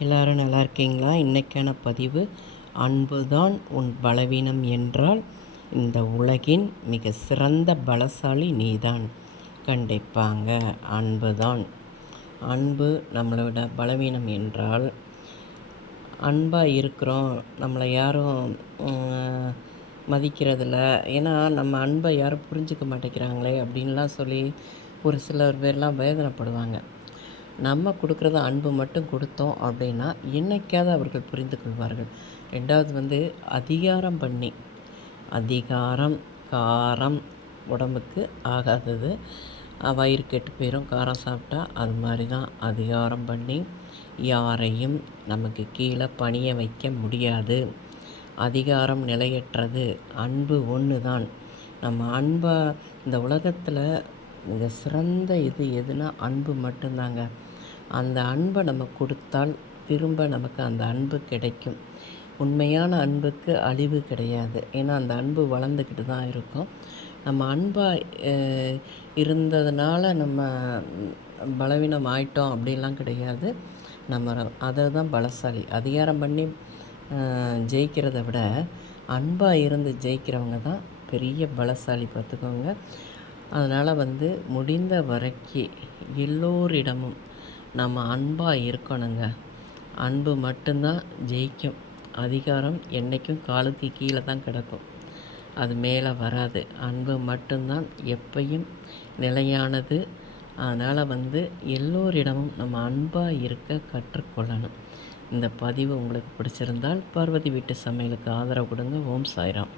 எல்லோரும் நல்லா இருக்கீங்களா? இன்றைக்கான பதிவு, அன்பு தான் உன் பலவீனம் என்றால் இந்த உலகின் மிக சிறந்த பலசாலி நீதான். கண்டிப்பாங்க, அன்பு தான். அன்பு நம்மளோட பலவீனம் என்றால், அன்பாக இருக்கிறோம், நம்மளை யாரும் மதிக்கிறதில்ல, ஏன்னா நம்ம அன்பை யாரும் புரிஞ்சிக்க மாட்டேங்கிறாங்களே அப்படின்லாம் சொல்லி ஒரு சிலர் பேர்லாம் வேதனைப்படுவாங்க. நம்ம கொடுக்குறது அன்பு மட்டும் கொடுத்தோம் அப்படின்னா என்னைக்காவது அவர்கள் புரிந்து கொள்வார்கள். ரெண்டாவது அதிகாரம் பண்ணி, அதிகாரம் காரம் உடம்புக்கு ஆகாதது, வயிறு கெட்டு போயிடும் காரம் சாப்பிட்டா. அது மாதிரி தான் அதிகாரம் பண்ணி யாரையும் நமக்கு கீழே பணிய வைக்க முடியாது. அதிகாரம் நிலையற்றது, அன்பு ஒன்று தான். நம்ம அன்பாக இந்த உலகத்தில் மிக சிறந்த இது எதுனா அன்பு மட்டும்தாங்க. அந்த அன்பை நம்ம கொடுத்தால் திரும்ப நமக்கு அந்த அன்பு கிடைக்கும். உண்மையான அன்புக்கு அழிவு கிடையாது. ஏன்னா அந்த அன்பு வளர்ந்துக்கிட்டு தான் இருக்கும். நம்ம அன்பாக இருந்ததுனால நம்ம பலவீனம் ஆயிட்டோம் அப்படிலாம் கிடையாது. நம்ம அதை தான் பலசாலி. அதிகாரம் பண்ணி ஜெயிக்கிறத விட அன்பாக இருந்து ஜெயிக்கிறவங்க தான் பெரிய பலசாலி, பார்த்துக்கோங்க. அதனால் முடிந்த வரைக்கும் எல்லோரிடமும் நம்ம அன்பாக இருக்கணுங்க. அன்பு மட்டும்தான் ஜெயிக்கும். அதிகாரம் என்றைக்கும் காலுக்கு கீழே தான் கிடக்கும், அது மேலே வராது. அன்பு மட்டும்தான் எப்பையும் நிலையானது. அதனால் எல்லோரிடமும் நம்ம அன்பாக இருக்க கற்றுக்கொள்ளணும். இந்த பதிவு உங்களுக்கு பிடிச்சிருந்தால் பார்வதி வீட்டு சமையலுக்கு ஆதரவு கொடுங்க. ஓம் சாய்ராம்.